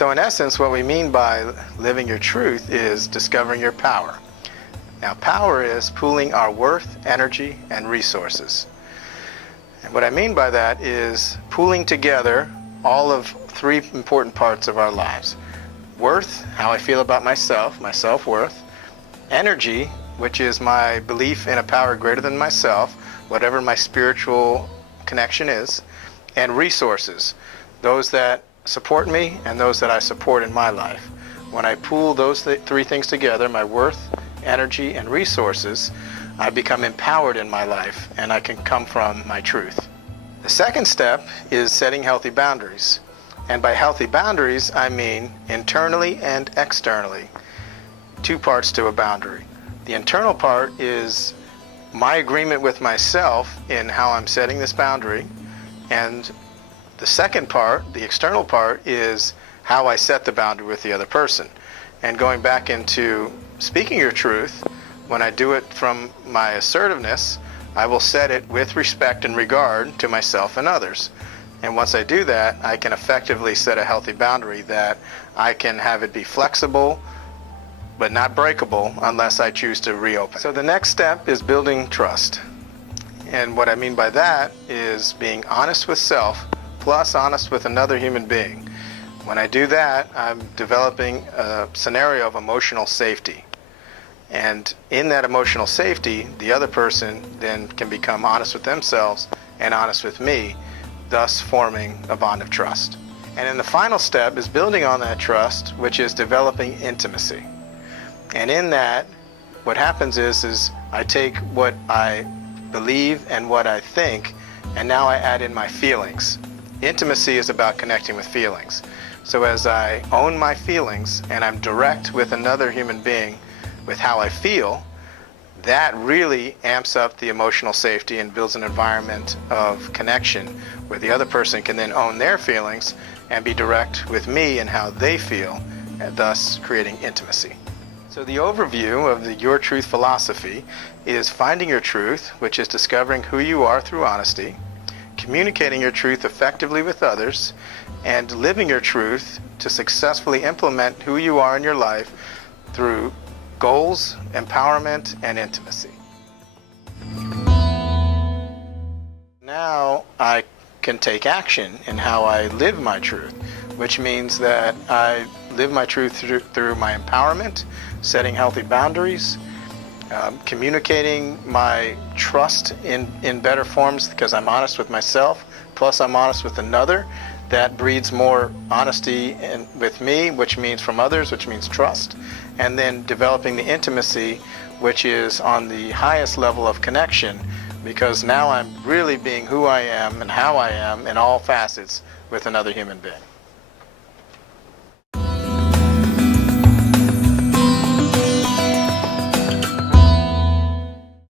So in essence, what we mean by living your truth is discovering your power. Now, power is pooling our worth, energy, and resources. And what I mean by that is pooling together all of three important parts of our lives. Worth, how I feel about myself, my self-worth. Energy, which is my belief in a power greater than myself, whatever my spiritual connection is. And resources, those that support me and those that I support in my life. When I pool those three things together, my worth, energy, and resources, I become empowered in my life and I can come from my truth. The second step is setting healthy boundaries. And by healthy boundaries, I mean internally and externally. Two parts to a boundary. The internal part is my agreement with myself in how I'm setting this boundary. And the second part, the external part, is how I set the boundary with the other person. And going back into speaking your truth, when I do it from my assertiveness, I will set it with respect and regard to myself and others. And once I do that, I can effectively set a healthy boundary that I can have it be flexible, but not breakable unless I choose to reopen. So the next step is building trust. And what I mean by that is being honest with self, plus honest with another human being. When I do that, I'm developing a scenario of emotional safety. And in that emotional safety, the other person then can become honest with themselves and honest with me, thus forming a bond of trust. And then the final step is building on that trust, which is developing intimacy. And in that, what happens is I take what I believe and what I think, and now I add in my feelings. Intimacy is about connecting with feelings. So as I own my feelings and I'm direct with another human being with how I feel, that really amps up the emotional safety and builds an environment of connection where the other person can then own their feelings and be direct with me and how they feel, and thus creating intimacy. So the overview of the Your Truth philosophy is finding your truth, which is discovering who you are through honesty, communicating your truth effectively with others, and living your truth to successfully implement who you are in your life through goals, empowerment, and intimacy. Now I can take action in how I live my truth, which means that I live my truth through my empowerment, setting healthy boundaries, communicating my trust in better forms because I'm honest with myself, plus I'm honest with another. That breeds more honesty with me, which means from others, which means trust. And then developing the intimacy, which is on the highest level of connection, because now I'm really being who I am and how I am in all facets with another human being.